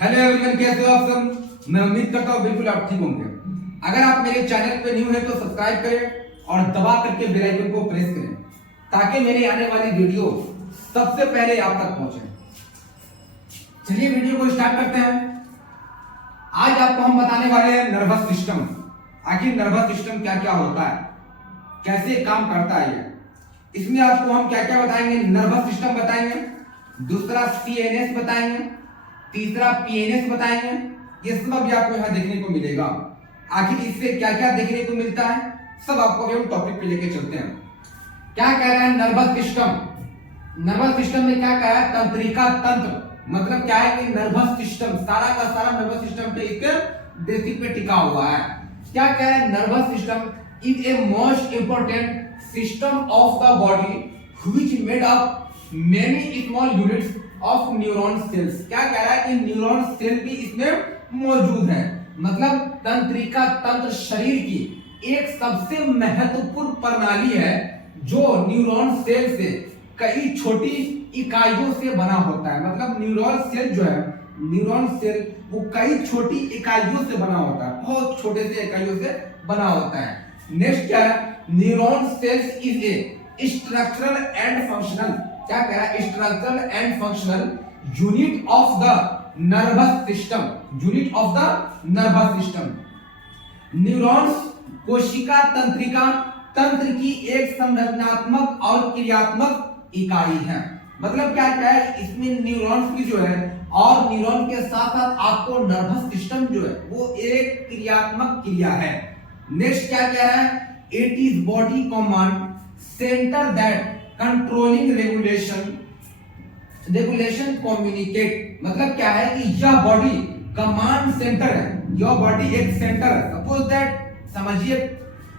Hello everyone, कैसे हो आप सब। मैं उम्मीद करता हूँ बिल्कुल आप ठीक होंगे। अगर आप मेरे चैनल पे न्यू हैं तो सब्सक्राइब करें और दबा करके बेल आइकन को प्रेस करें ताकि मेरी आने वाली वीडियो सबसे पहले आप तक पहुंचे। चलिए वीडियो को स्टार्ट करते हैं। आज आपको हम बताने वाले हैं नर्वस सिस्टम। आखिर नर्वस सिस्टम क्या क्या होता है, कैसे काम करता है ये। इसमें आपको हम क्या क्या बताएंगे। नर्वस सिस्टम बताएंगे, दूसरा सीएनएस बताएंगे, तीसरा पीएनएस बताएंगे। ये सब भी आपको यहाँ देखने को मिलेगा। आखिर इससे क्या क्या देखने को मिलता है सब आपको हम टॉपिक पे लेके चलते हैं। क्या कह रहा है नर्वस सिस्टम। नर्वस सिस्टम में क्या कह रहा है, तंत्रिका तंत्र। मतलब क्या है कि नर्वस सिस्टम सारा का सारा नर्वस सिस्टम पे एक बेसिक पे टिका हुआ है। क्या कह रहा है, nervous system is a most important system of the body which made up many small units of neuron cells. क्या कह रहा है कि न्यूरॉन सेल भी इसमें मौजूद है। मतलब तंत्रिका तंत्र शरीर की एक सबसे महत्वपूर्ण प्रणाली है जो न्यूरॉन सेल से कई छोटी इकाइयों से बना होता है। मतलब न्यूरॉन सेल जो है, न्यूरॉन सेल वो कई छोटी इकाइयों से बना होता है, बहुत छोटे से इकाइयों से बना होता है। नेक्स्ट क्या है, neuron cells is a structural and functional. क्या कह रहा है, structural and functional unit of the nervous system. Unit of the nervous system. Neurons कोशिका तंत्रिका तंत्र की एक संरचनात्मक और क्रियात्मक इकाई है। मतलब क्या क्या है, इसमें न्यूरॉन्स भी जो है और न्यूरॉन के साथ साथ आपको नर्वस सिस्टम जो है वो एक क्रियात्मक क्रिया है। नेक्स्ट क्या कह रहा है, it is body command centre that controlling regulation communicate. मतलब क्या है कि यह बॉडी कमांड सेंटर है, यह बॉडी एक सेंटर है। सपोज दैट, समझिए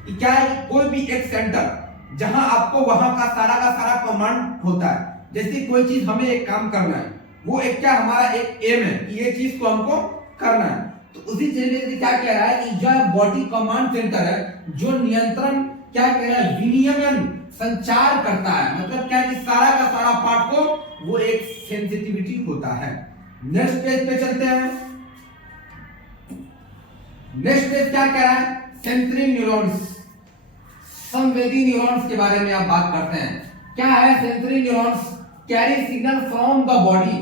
क्या है, कोई भी एक सेंटर जहां आपको वहां का सारा कमांड होता है। जैसे कोई चीज हमें एक काम करना है, वो एक क्या हमारा एक एम है कि ये चीज को हमको करना है। तो उसी तरीके से क्या कह रहा है कि यह बॉडी कमांड सेंटर है जो नियंत्रण क्या कह रहा है, विनियमन संचार करता है। मतलब क्या कि सारा का सारा पार्ट को वो एक सेंसिटिविटी होता है। नेक्स्ट पेज पे चलते हैं। नेक्स्ट पेज क्या कह रहा है, सेंसरी न्यूरॉन्स, संवेदी न्यूरॉन्स के बारे में आप बात करते हैं। क्या है, sensory neurons carry signal from the body,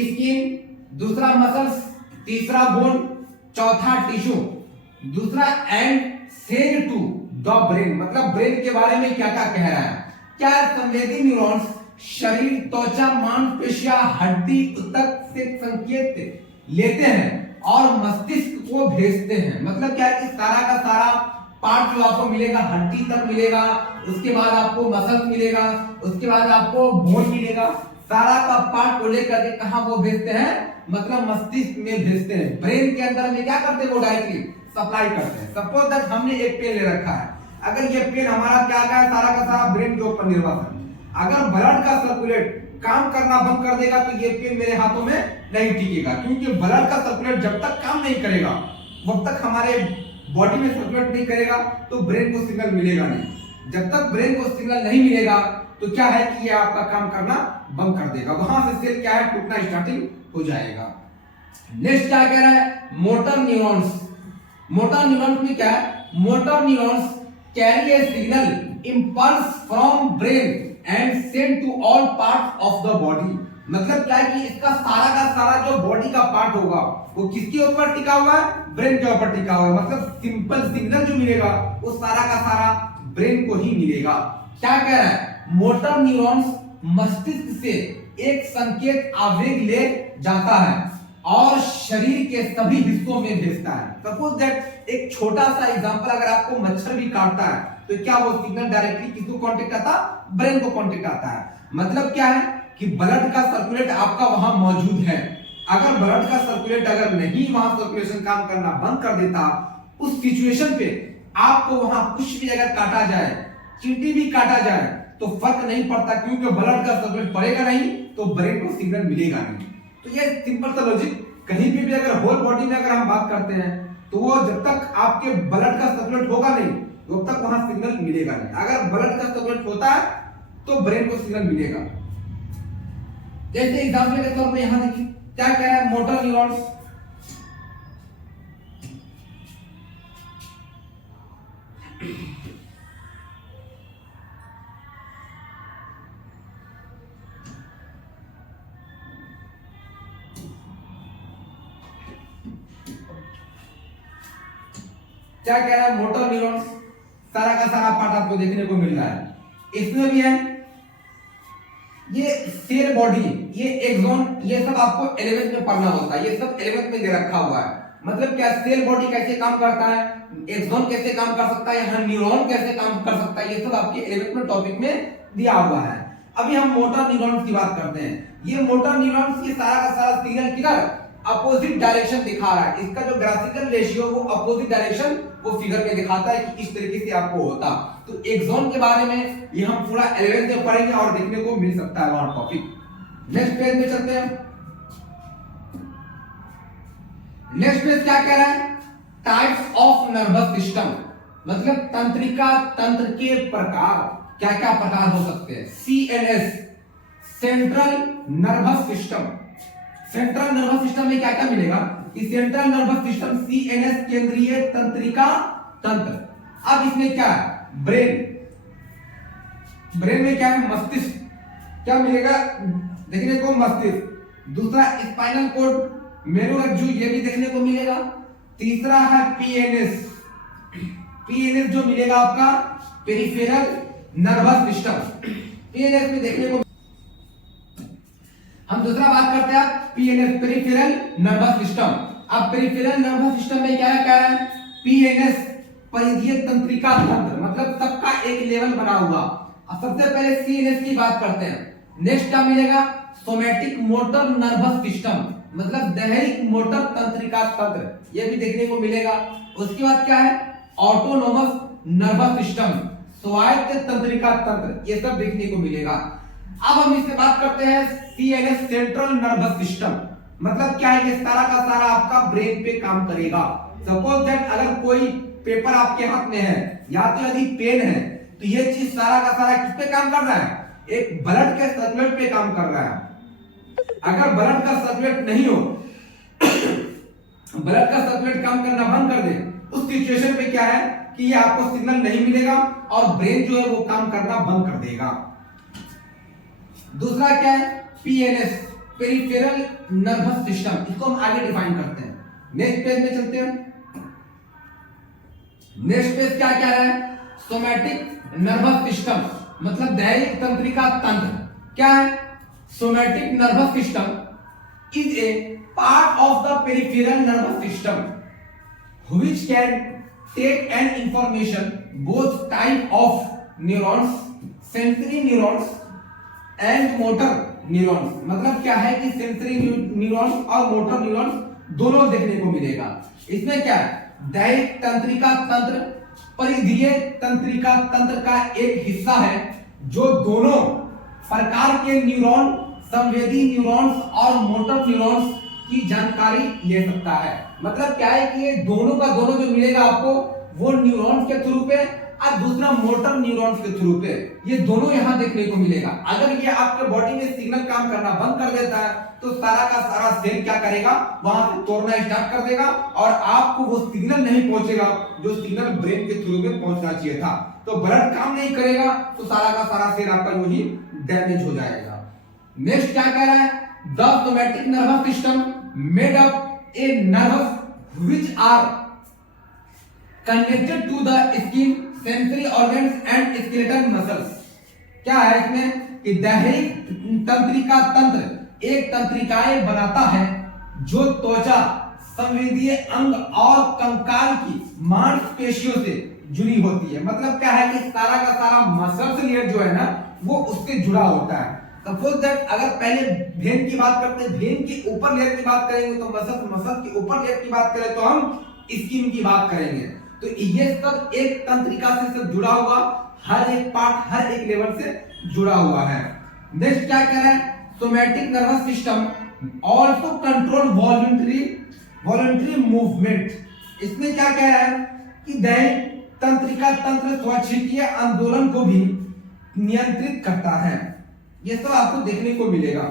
skin, दूसरा मसल्स, तीसरा बोन, चौथा टिश्यू, दूसरा and send to the brain. मतलब ब्रेन के बारे में क्या क्या कह रहा है। क्या संवेदी न्यूरॉन्स शरीर, त्वचा, मांसपेशियां, हड्डी तक से संकेत लेते हैं और मस्तिष्क को भेजते हैं। मतलब क्या है कि सारा का सारा पार्ट जो आपको मिलेगा, हड्डी तक मिलेगा, उसके बाद आपको मसल मिलेगा, उसके बाद आपको बोन मिलेगा। सारा का पार्ट को लेकर के कहां वो भेजते हैं, मतलब मस्तिष्क में भेजते हैं। ब्रेन के अंदर में क्या करते हैं, वो डायरेक्टली सप्लाई करते हैं। सपोज दैट हमने एक पेन ले रखा है, अगर ये पेन हमारा क्या है, सारा का सारा ब्रेन के ऊपर निर्भर है। अगर ब्लड का सर्कुलेट काम करना बंद कर देगा तो ये पेन मेरे हाथों में नहीं टिकेगा, क्योंकि ब्लड का सर्कुलेट जब तक काम नहीं करेगा तब तक हमारे बॉडी में सर्कुलेट नहीं करेगा तो ब्रेन को सिग्नल मिलेगा नहीं। जब तक ब्रेन को सिग्नल नहीं मिलेगा तो क्या है कि ये आपका काम करना बंद कर देगा, वहां से सेल क्या है, टूटना स्टार्टिंग हो जाएगा। नेक्स्ट क्या कह रहा है, मोटर न्यूरॉन्स। मोटर न्यूरॉन्स में क्या है, motor neurons carry a signal impulse from brain and send to all parts of the body. मतलब क्या है कि इसका सारा का सारा जो बॉडी का पार्ट होगा वो किसके ऊपर टिका हुआ है, ब्रेन के ऊपर टिका हुआ है। मतलब सिंपल सिग्नल जो मिलेगा वो सारा का सारा ब्रेन को ही मिलेगा। क्या कह रहा है, मोटर न्यूरॉन्स मस्तिष्क से एक संकेत आवेग ले जाता है और शरीर के सभी हिस्सों में भेजता है। सपोज दैट एक छोटा सा एग्जांपल, अगर आपको मच्छर भी काटता है तो क्या वो सिग्नल डायरेक्टली किसको कांटेक्ट आता है, ब्रेन को कांटेक्ट आता है। मतलब क्या है कि ब्लड का सर्कुलेट आपका वहां मौजूद है। अगर ब्लड का सर्कुलेट अगर नहीं वहां सर्कुलेशन काम करना बंद कर देता, उस सिचुएशन पे आपको वहां कुछ भी अगर काटा जाए, चींटी भी काटा जाए तो फर्क नहीं पड़ता, क्योंकि ब्लड का सर्कुलेट पड़ेगा नहीं तो ब्रेन को सिग्नल मिलेगा नहीं। तो ये सिंपल सा लॉजिक, कहीं भी अगर होल बॉडी में अगर हम बात करते हैं तो वो जब तक आपके ब्लड का सर्कुलेट होगा नहीं तब तक वहां सिग्नल मिलेगा नहीं। अगर ब्लड का सर्कुलेट होता है तो ब्रेन को सिग्नल मिलेगा। जैसे एग्जांपल के तौर पे यहां देखिए क्या कह रहा है? Motor neurons. क्या कह रहा है? Motor neurons. सारा का सारा पार्ट आपको देखने को मिल रहा है। इसमें भी है ये सेल बॉडी, ये एक्सॉन, ये सब आपको 11th में पढ़ना होता है। ये सब 11th में दे रखा हुआ है। मतलब क्या, सेल बॉडी कैसे काम करता है, एक्सॉन कैसे काम कर सकता है, यहाँ न्यूरॉन कैसे काम कर सकता है, ये सब आपके 11th में टॉपिक में दिया हुआ है। अभी हम मोटर न्यूरॉन्स की बात करते हैं। ये मोटर न्यूरॉन्स, ये सारा का सारा सिग्नल किधर, अपोजिट डायरेक्शन दिखा रहा है। इसका जो ग्राफिकल रेशियो वो अपोजिट डायरेक्शन वो फिगर में दिखाता है कि इस तरीके से आपको होता। तो एक्सॉन के बारे में ये हम पूरा 11th में पढ़ेंगे और देखने को मिल सकता है वहां टॉपिक। नेक्स्ट पेज में चलते हैं। नेक्स्ट पेज क्या कह रहा है? टाइप्स ऑफ नर्वस सिस्टम, मतलब तंत्रिका तंत्र के प्रकार। क्या क्या प्रकार हो सकते हैं? CNS, central nervous system. Central nervous system में क्या क्या मिलेगा कि सेंट्रल नर्वस सिस्टम CNS, केंद्रीय तंत्रिका तंत्र। अब इसमें क्या है? ब्रेन। ब्रेन में क्या है? मस्तिष्क। क्या मिलेगा देखने को? मस्तिष्क। दूसरा स्पाइनल कॉर्ड, मेरुरज्जु, ये भी देखने को मिलेगा। तीसरा है PNS। PNS जो मिलेगा आपका पेरिफेरल नर्वस सिस्टम। PNS में देखने को हम दूसरा बात करते हैं PNS, पेरिफेरल नर्वस सिस्टम। अब पेरिफेरल नर्वस सिस्टम में क्या कह रहा है? PNS, परिधीय तंत्रिका तंत्र, मतलब सबका एक लेवल बना हुआ। अब सबसे पहले CNS की बात करते हैं। नेक्स्ट क्या मिलेगा? सोमैटिक मोटर नर्वस सिस्टम, मतलब दैहिक मोटर तंत्रिका तंत्र, ये भी देखने को मिलेगा। उसके बाद क्या है? ऑटोनोमस नर्वस सिस्टम, स्वायत्त तंत्रिका तंत्र, ये सब देखने को मिलेगा। अब हम इससे बात करते हैं CNS, सेंट्रल नर्वस सिस्टम, मतलब क्या है? ये सारा का सारा आपका ब्रेन पे काम करेगा। सपोज दैट अगर कोई पेपर आपके हाथ में है या तो यदि पेन है, तो ये चीज सारा का सारा किस पे काम कर रहा है? एक ब्लड के सर्कुलेट पे काम कर रहा है। अगर ब्लड का सर्कुलेट नहीं हो, ब्लड का सर्कुलेट काम करना बंद कर दे, उस सिचुएशन पे क्या है कि ये आपको सिग्नल नहीं मिलेगा और ब्रेन जो है वो काम करना बंद कर देगा। दूसरा क्या है? PNS, पेरिफेरल नर्वस सिस्टम, इसको हम आगे डिफाइन करते हैं। नेक्स्ट पेज में चलते हैं। नेक्स्ट पेज क्या कह रहा है? सोमैटिक नर्वस सिस्टम, मतलब दैहिक तंत्रिका तंत्र। क्या है? Somatic nervous system is a part of the peripheral nervous system which can take an information both type of neurons, sensory neurons and motor neurons. मतलब क्या है कि सेंसरी न्यूरॉन्स और मोटर न्यूरॉन्स दोनों देखने को मिलेगा। इसमें क्या है? दैहिक तंत्रिका तंत्र परिधीय तंत्रिका तंत्र का एक हिस्सा है जो दोनों प्रकार के न्यूरॉन, संवेदी न्यूरॉन्स और मोटर न्यूरॉन्स की जानकारी ले सकता है। मतलब क्या है कि ये दोनों का दोनों जो मिलेगा आपको वो न्यूरॉन्स के थ्रू पे और दूसरा मोटर न्यूरॉन्स के थ्रू पे, ये दोनों यहां देखने को मिलेगा। अगर ये आपके बॉडी में सिग्नल काम करना बंद कर देता है तो सारा का सारा सेल क्या करेगा? वहां से तोड़ना स्टार्ट कर देगा और आपको वो सिग्नल नहीं पहुंचेगा जो सिग्नल ब्रेन के थ्रू में पहुंचना चाहिए था। तो ब्लड काम नहीं करेगा तो सारा का सारा सेल आपका जो ही डैमेज हो जाएगा। नेक्स्ट क्या कह रहा है? The somatic nervous system made up a nerves which are connected to the skin, sensory organs and skeletal muscles. क्या है इसमें कि दैहिक तंत्रिका तंत्र एक तंत्रिकाएं बनाता है जो त्वचा, संवेदीय अंग और कंकाल की मांसपेशियों से जुड़ी होती है। मतलब क्या है कि सारा का सारा मसल्स लेयर जो है ना वो उससे जुड़ा होता है। सपोज दैट अगर पहले वेन की बात करते हैं, वेन के ऊपर लेयर की बात करेंगे तो मसल के ऊपर लेयर की बात करें तो हम स्किन की बात करेंगे। तो ये सब एक तंत्रिका से सब जुड़ा हुआ, हर एक पार्ट हर एक लेवल से जुड़ा हुआ है। नेक्स्ट क्या कह रहा है? Somatic nervous system also control voluntary movement. इसमें क्या कह रहा है कि दैहिक तंत्रिका तंत्र स्वच्छकीय आंदोलन को भी नियंत्रित करता है। ये सब आपको देखने को मिलेगा।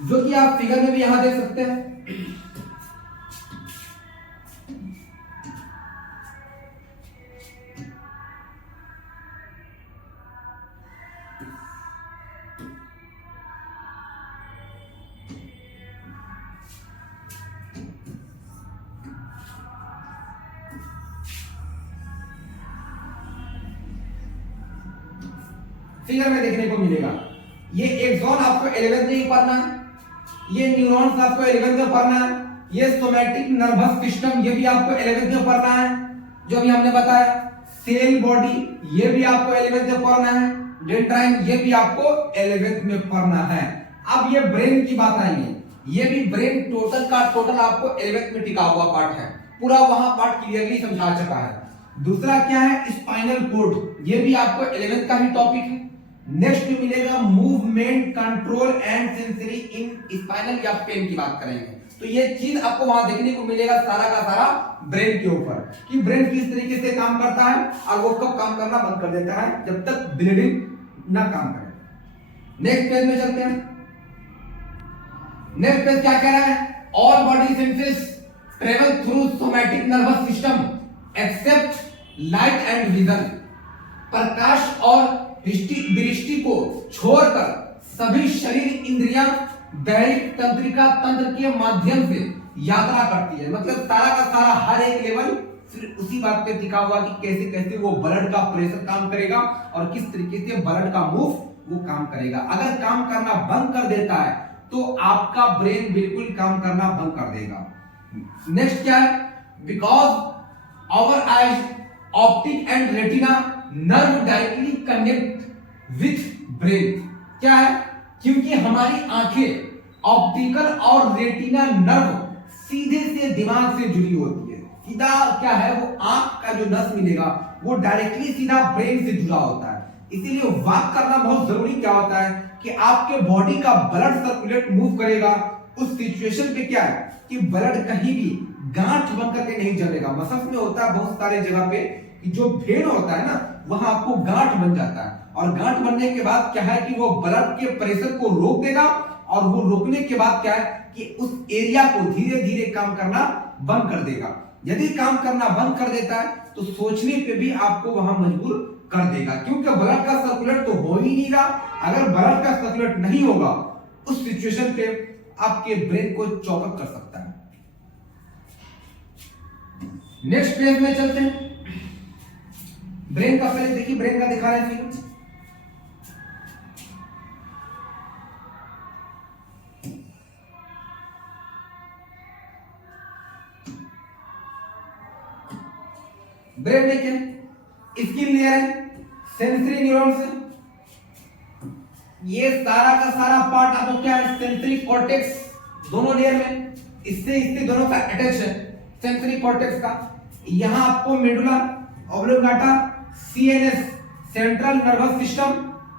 जो कि आप फिगर में भी यहां देख सकते हैं। फिगर में देखने को मिलेगा ये एक्सॉन आपको 11th में ही पढ़ना है, ये न्यूरॉन्स आपको 11th में पढ़ना है, ये सोमैटिक नर्वस सिस्टम ये भी आपको 11th में पढ़ना है, जो भी हमने बताया सेल बॉडी ये भी आपको 11th में पढ़ना है, डेंड्राइन ये भी आपको 11th में पढ़ना है। अब ये ब्रेन की बात आएगी, ये भी ब्रेन टोटल का टोटल आपको 11th में टिका हुआ पार्ट है, पूरा वहां पार्ट क्लियरली समझा चुका है। दूसरा क्या है स्पाइनल कोड, ये भी आपको 11th का ही टॉपिक है। नेक्स्ट मिलेगा movement control and sensory in spinal या पेन की बात करेंगे, तो ये चीज आपको वहां देखने को मिलेगा सारा का सारा ब्रेन के ऊपर कि ब्रेन किस तरीके से काम करता है और वो कब काम करना बंद कर देता है जब तक ब्लीडिंग ना काम करे। नेक्स्ट पेज में चलते हैं। नेक्स्ट पेज क्या कह रहा है, all body senses travel through somatic nervous system except light and vision. प्रकाश और दृष्टि को छोड़कर सभी शरीर इंद्रियां दैहिक तंत्रिका तंत्र के माध्यम से यात्रा करती है। मतलब सारा का सारा हर एक लेवल फिर उसी बात पे टिका हुआ कि कैसे कैसे वो ब्लड का प्रेशर काम करेगा और किस तरीके से ब्लड का मूव वो काम करेगा। अगर काम करना बंद कर देता है तो आपका ब्रेन बिल्कुल काम करना बंद कर देगा। नेक्स्ट क्या है, because our eyes optic and retina nerve directly connect with brain. क्या है, क्योंकि हमारी आंखें ऑप्टिकल और रेटिना नर्व सीधे से दिमाग से जुड़ी होती है। सीधा क्या है वो आंख का जो नस मिलेगा वो डायरेक्टली सीधा ब्रेन से जुड़ा होता है। इसीलिए वॉक करना बहुत जरूरी क्या होता है कि आपके बॉडी का ब्लड सर्कुलेट मूव करेगा। उस सिचुएशन पे क्या है कि ब्लड कहीं भी गांठ बन करके नहीं जमेगा। मसल्स में होता है बहुत सारे जगह पे कि जो भेड़ होता है ना वहां आपको गांठ बन जाता है और गांठ बनने के बाद क्या है कि वो ब्लड के प्रेशर को रोक देगा और वो रोकने के बाद क्या है कि उस एरिया को धीरे धीरे काम करना बंद कर देगा। यदि काम करना बंद कर देता है तो सोचने पे भी आपको वहां मजबूर कर देगा, क्योंकि ब्लड का सर्कुलेट तो हो ही नहीं रहा। अगर ब्लड का सर्कुलेट नहीं होगा उस सिचुएशन पे आपके ब्रेन को चौकअप कर सकता है। नेक्स्ट पेज में चलते हैं। ब्रेन का पहले देखिए, ब्रेन का दिखा रहे हैं फिगर। ब्रेन में क्या है, स्किन लेयर है, सेंसरी न्यूरॉन्स है, ये सारा का सारा पार्ट आपको क्या है सेंसरी कॉर्टेक्स दोनों लेयर में, इससे दोनों का अटैच है सेंसरी कॉर्टेक्स का। यहां आपको medulla oblongata, CNS central nervous system,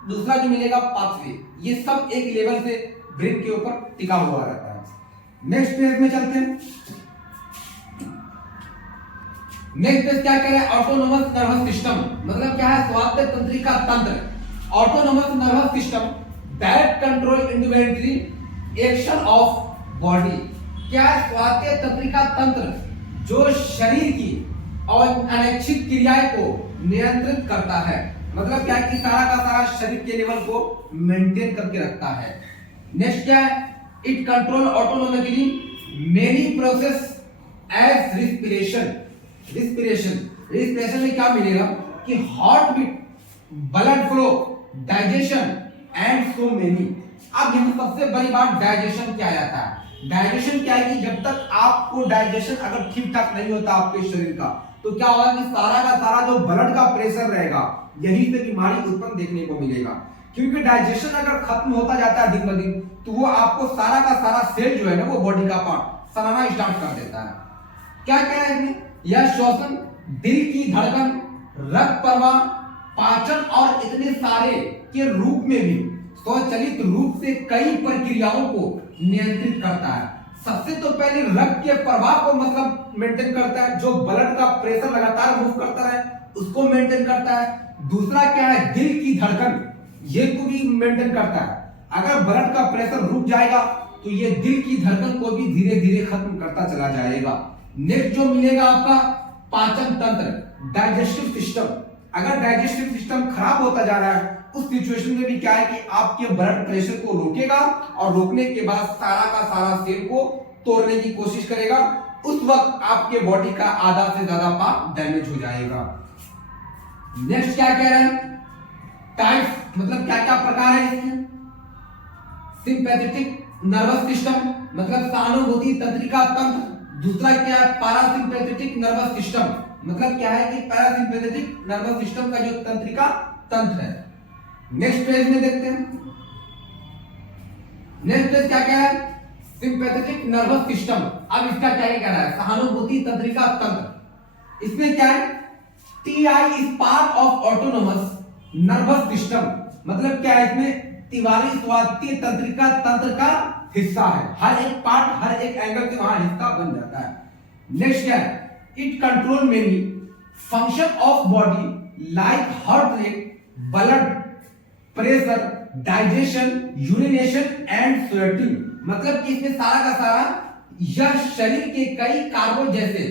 दूसरा जो मिलेगा पाथवे, ये सब एक लेवल से ब्रेन के ऊपर टिका हुआ रहता है। नेक्स्ट पेज में चलते हैं। नेक्स्ट पेज क्या कह रहा है, ऑटोनोमस नर्वस सिस्टम, मतलब क्या है स्वायत्त तंत्रिका तंत्र। Autonomous nervous system direct control individually action of body. क्या है स्वायत्त तंत्रिका तंत्र, जो शरीर की और अनैच्छिक क्रियाएं को नियंत्रित करता है। मतलब क्या कि सारा का सारा शरीर के लेवल को मेंटेन करके रखता है। नेक्स्ट क्या है, it control autonomically many process as respiration. Respiration में क्या मिलेगा कि heart beat, blood flow, digestion and so many. अब यहां सबसे बड़ी बात डाइजेशन क्या आता है। डाइजेशन क्या है कि जब तक आपको डाइजेशन अगर ठीक ठाक नहीं होता आपके शरीर का तो क्या होगा कि सारा का सारा जो ब्लड का प्रेशर रहेगा यही से बीमारी उत्पन्न देखने को मिलेगा। क्योंकि डाइजेशन अगर खत्म होता जाता है दिन ब दिन तो वो आपको सारा का सारा सेल जो है ना वो बॉडी का पार्ट सड़ना स्टार्ट कर देता है। क्या कह रहा है यह श्वसन, दिल की धड़कन, रक्त प्रवाह, पाचन और इतने सारे के रूप में भी स्वचालित रूप से कई प्रक्रियाओं को नियंत्रित करता है। सबसे तो पहले रक्त के प्रवाह को मतलब मेंटेन करता है, जो ब्लड का प्रेशर लगातार मूव करता है उसको मेंटेन करता है। दूसरा क्या है, दिल की धड़कन, ये को भी मेंटेन करता है। अगर ब्लड का प्रेशर रुक जाएगा तो ये दिल की धड़कन को भी धीरे धीरे खत्म करता चला जाएगा। नेक्स्ट जो मिलेगा आपका पाचन तंत्र, डाइजेस्टिव सिस्टम। अगर डाइजेस्टिव सिस्टम खराब होता जा रहा है उस सिचुएशन में भी क्या है कि आपके ब्लड प्रेशर को रोकेगा और रोकने के बाद सारा का सारा सेल को तोड़ने की कोशिश करेगा। उस वक्त आपके बॉडी का आधा से ज्यादा पार्ट डैमेज हो जाएगा। नेक्स्ट क्या कह रहे हैं, टाइप्स मतलब क्या क्या प्रकार है इसके। सिंपैथेटिक नर्वस सिस्टम मतलब सहानुभूति तंत्रिका तंत्र। दूसरा क्या है, पैरासिम्पैथेटिक नर्वस सिस्टम मतलब क्या है कि पैरासिम्पैथेटिक नर्वस सिस्टम का जो तंत्रिका तंत्र है। नेक्स्ट पेज में देखते हैं, नेक्स्ट पेज क्या क्या है, सिंपैथेटिक नर्वस सिस्टम। अब इसका क्या कह रहा है, सहानुभूति तंत्रिका तंत्र। इसमें क्या है, TI is part of autonomous nervous system मतलब क्या है, इसमें तिवारी स्वायत्तीय तंत्रिका तंत्र का हिस्सा है। हर एक पार्ट हर एक एंगल से वहां हिस्सा बन जाता है। नेक्स्ट क्या है, it control many function of body like heart rate, blood pressure, digestion, urination and sweating मतलब कि इसमें सारा का सारा यह शरीर के कई कार्यों जैसे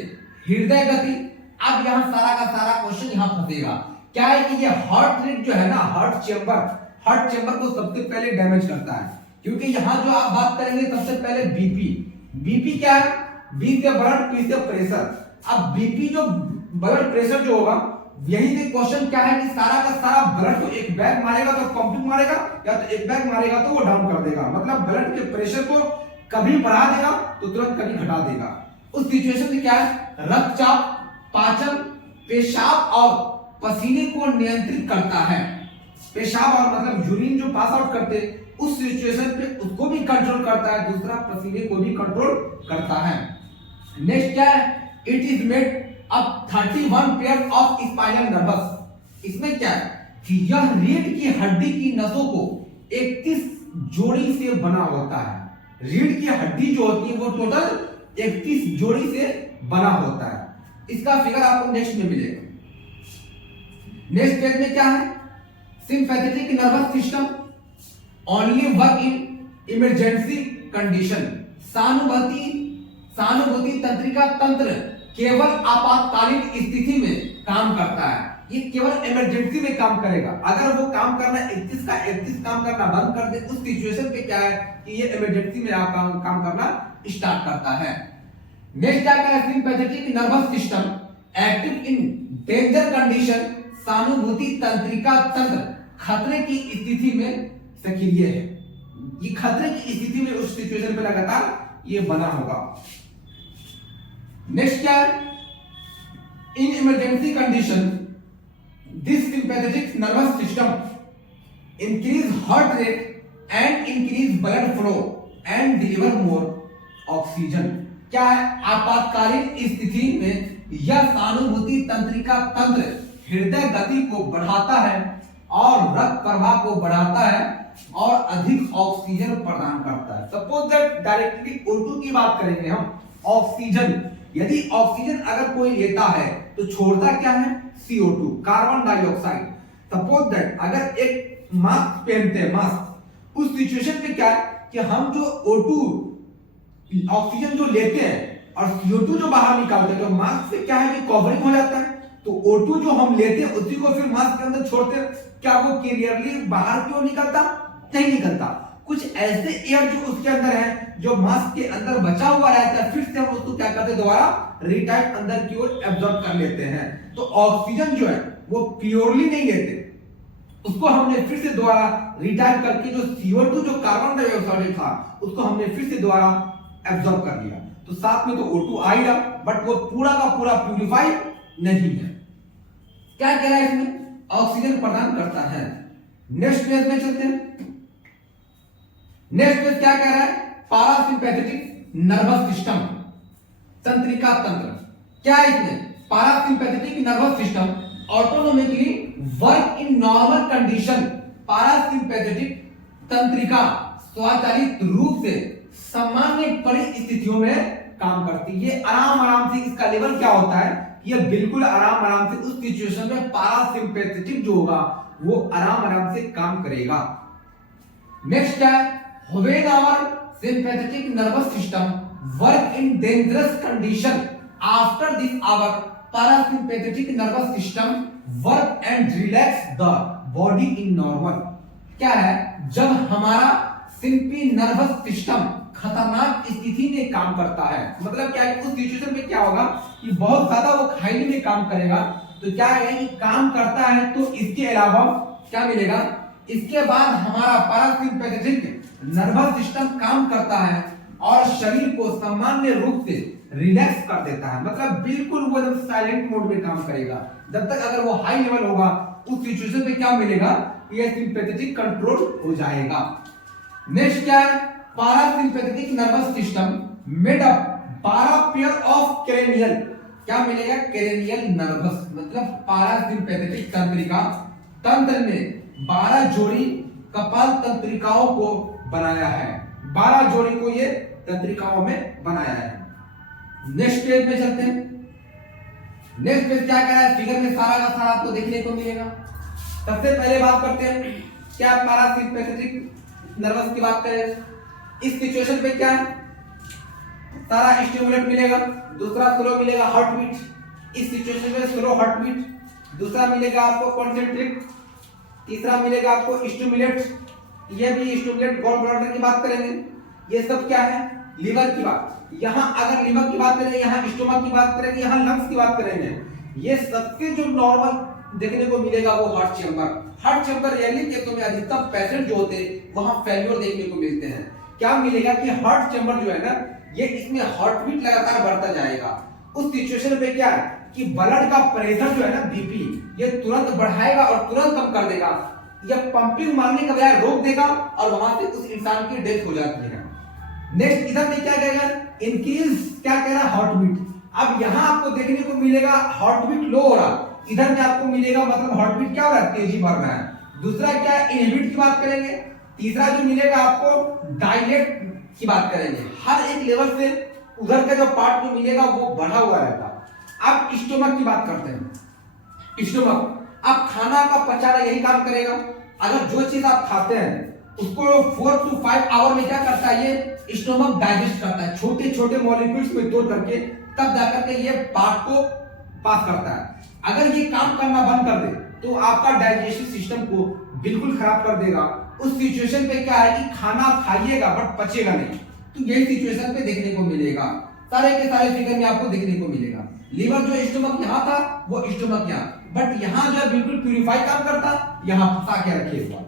हृदय गति। अब यहां सारा का सारा क्वेश्चन यहां फंसेगा, क्या है कि ये हार्ट रेट जो है ना, हार्ट चेंबर को सबसे पहले डैमेज करता है। क्योंकि यहां जो आप बात करेंगे सबसे पहले बीपी क्या है, बी से ब्लड, पी से प्रेशर। अब बीपी जो ब्लड प्रेशर जो होगा, यही से क्वेश्चन क्या है कि सारा का सारा ब्लड को एक बैग मारेगा तो पंपिंग मारेगा, या तो एक बैग मारेगा तो वो डाउन कर देगा। मतलब ब्लड के प्रेशर को कभी बढ़ा देगा तो तुरंत कभी घटा देगा। उस सिचुएशन में क्या है, रक्तचाप, पाचन, पेशाब और पसीने को नियंत्रित करता है। पेशाब और मतलब यूरिन जो पास आउट करते उस सिचुएशन पे उसको भी कंट्रोल करता है, दूसरा पसीने को भी कंट्रोल करता है। नेक्स्ट क्या है, it is made up 31 pair of spinal nervous. इसमें क्या है कि यह रीढ़ की हड्डी की नसों को 31 जोड़ी से बना होता है। रीढ़ की हड्डी जो होती है वो टोटल 31 जोड़ी से बना होता है। इसका फिगर आपको नेक्स्ट में मिलेगा। नेक्स्ट पेज में क्या है, sympathetic nervous system only work in emergency condition. सहानुभूति तंत्रिका तंत्र केवल आपातकालीन स्थिति में काम करता है। ये केवल इमरजेंसी में काम करेगा। अगर वो काम करना 31 का 31 काम करना बंद कर दे उस सिचुएशन पे क्या है कि ये इमरजेंसी में आप काम करना स्टार्ट करता है। नेक्स्ट क्या है, sympathetic nervous system active in danger condition. सहानुभूति तंत्रिका तंत्र खतरे की स्थिति में सक्रिय है। ये खतरे की स्थिति में उस सिचुएशन पे लगातार ये बना होगा। नेक्स्ट क्या है, in emergency condition this sympathetic nervous system increase heart rate and increase blood flow and deliver more oxygen. क्या है, आपातकालीन स्थिति में यह सहानुभूति तंत्रिका तंत्र हृदय गति को बढ़ाता है और रक्त प्रवाह को बढ़ाता है और अधिक ऑक्सीजन प्रदान करता है। सपोज दैट डायरेक्टली O2 की बात करेंगे हम, ऑक्सीजन, यदि ऑक्सीजन अगर कोई लेता है तो छोड़ता क्या है, CO2 carbon dioxide. Suppose that अगर एक मास्क पहनते हैं, मास्क, उस सिचुएशन में क्या है कि हम जो O2 ऑक्सीजन जो लेते हैं और CO2 जो बाहर निकालते हैं, तो मास्क से क्या है कि कवरिंग हो जाता है। तो O2 जो हम लेते हैं उसी को फिर मास्क के अंदर छोड़ते हैं, क्या वो क्लियरली बाहर क्यों निकलता, नहीं निकलता। कुछ ऐसे एयर जो उसके अंदर है जो मास्क के अंदर बचा हुआ रहता है, फिर से हम उसको क्या करते हैं, दोबारा रिटाइप अंदर की ओर एब्जॉर्ब कर लेते हैं। तो ऑक्सीजन जो है वो प्योरली नहीं लेते, उसको हमने फिर से दोबारा रिटाइप करके जो CO2 जो कार्बन डाइऑक्साइड था उसको हमने फिर से दोबारा एब्जॉर्ब कर लिया। तो साथ में तो O2 आएगा बट वो पूरा का पूरा प्यूरिफाई नहीं है। क्या कह रहा है इसमें, ऑक्सीजन प्रदान करता है। नेक्स्ट पेज में चलते हैं। नेक्स्ट पेज क्या कह रहा है, पारासिम्पैथेटिक नर्वस सिस्टम तंत्रिका तंत्र। क्या है इसमें, parasympathetic nervous system autonomically work in normal condition. Parasympathetic तंत्रिका स्वचालित रूप से सामान्य परिस्थितियों में काम करती है। आराम से इसका लेवल क्या होता है, ये बिल्कुल आराम से उस सिचुएशन में पारासिम्पैथेटिक जो होगा वो आराम से काम करेगा। नेक्स्ट क्या है, when our sympathetic nervous system work in dangerous condition. After this, our parasympathetic nervous system work and relax the body in normal. क्या है, जब हमारा सिंपी नर्वस सिस्टम खतरनाक स्थिति में काम करता है, मतलब क्या है, उस सिचुएशन में क्या होगा कि बहुत ज्यादा वो खाइली में काम करेगा, तो क्या है कि काम करता है, तो इसके अलावा क्या मिलेगा, इसके बाद हमारा पैरासिम्पैथेटिक नर्वस सिस्टम काम करता है और शरीर को सामान्य रूप से रिलैक्स कर देता है, मतलब बिल्कुल वो जब साइलेंट मोड में काम करेगा। जब तक अगर वो हाई लेवल होगा, उस सिचुएशन में क्या मिलेगा, ये सिंपैथेटिक कंट्रोल हो जाएगा। नेक्स्ट क्या है, parasympathetic nervous system made up 12 pair of cranial, क्या मिलेगा, क्रेनियल नर्वस, मतलब पैरासिम्पैथेटिक तंत्रिका तंत्र में 12 जोड़ी कपाल तंत्रिकाओं को बनाया है, 12 जोड़ी को ये तंत्रिकाओं में बनाया है। नेक्स्ट पेज में चलते हैं। नेक्स्ट पेज क्या कह रहा है, फिगर में सारा का सारा आपको देखने को मिलेगा। सबसे पहले बात करते हैं, क्या पैरासिम्पैथेटिक नर्वस की बात करें, इस सिचुएशन पे क्या है, सारा स्टिमुलेट मिलेगा, दूसरा स्लो मिलेगा हार्ट बीट, इस सिचुएशन में स्लो हार्ट बीट, दूसरा मिलेगा आपको कॉन्सेंट्रिक, तीसरा मिलेगा आपको स्टिमुलेट, ये भी स्टिमुलेट गॉल ब्लैडर की बात करेंगे। ये सब क्या है, लीवर की बात, यहाँ अगर लीवर की बात करें, यहाँ स्टोमक की बात करेंगे, यहाँ लंग्स की बात करेंगे। ये सबसे जो नॉर्मल देखने को मिलेगा वो heart chamber. Heart chamber really केसों में अधिकतम पेशेंट जो होते हैं वहां फेल्योर देखने को मिलते हैं। क्या मिलेगा कि हार्ट चैम्बर जो है ना, ये इसमें हार्ट बीट लगातार बढ़ता जाएगा। उस सिचुएशन पे क्या है कि ब्लड का प्रेशर जो है ना, बीपी, ये तुरंत बढ़ाएगा और तुरंत कम कर देगा, ये पंपिंग मारने का बजाय रोक देगा और वहां से उस इंसान की डेथ हो जाती है। नेक्स्ट इधर में क्या कहेगा, इंक्रीज, क्या कह रहा है, हार्ट बीट। अब यहां आपको देखने को मिलेगा हार्ट बीट लो हो रहा, इधर में आपको मिलेगा मतलब हार्ट बीट क्या हो रहा है, तेजी बढ़ रहा है। दूसरा क्या है, इनहिबिट की बात करेंगे। तीसरा जो मिलेगा आपको डायलेट की बात करेंगे। हर एक लेवल से उधर का जो पार्ट जो मिलेगा वो बढ़ा हुआ रहता। अब स्टोमक की बात करते हैं। स्टोमक, अब खाना का पचाना यही काम करेगा। अगर जो चीज आप खाते हैं उसको 4 to 5 आवर में क्या करता है, ये स्टोमक डाइजेस्ट करता है, छोटे छोटे मॉलिक्यूल्स में तोड़ करके तब जाकर के ये पार्ट को पास करता है। अगर ये काम करना बंद कर दे तो आपका डाइजेस्टिव सिस्टम को बिल्कुल खराब कर देगा। उस सिचुएशन पे क्या है कि खाना खाइएगा बट पचेगा नहीं, तो यही सिचुएशन पे देखने को मिलेगा। सारे के सारे फिगर में आपको देखने को मिलेगा। लीवर जो स्टोमक यहाँ था वो स्टोमक यहाँ, बट यहाँ जो बिल्कुल प्यूरिफाई काम करता, यहाँ फंसा के रखे हुआ।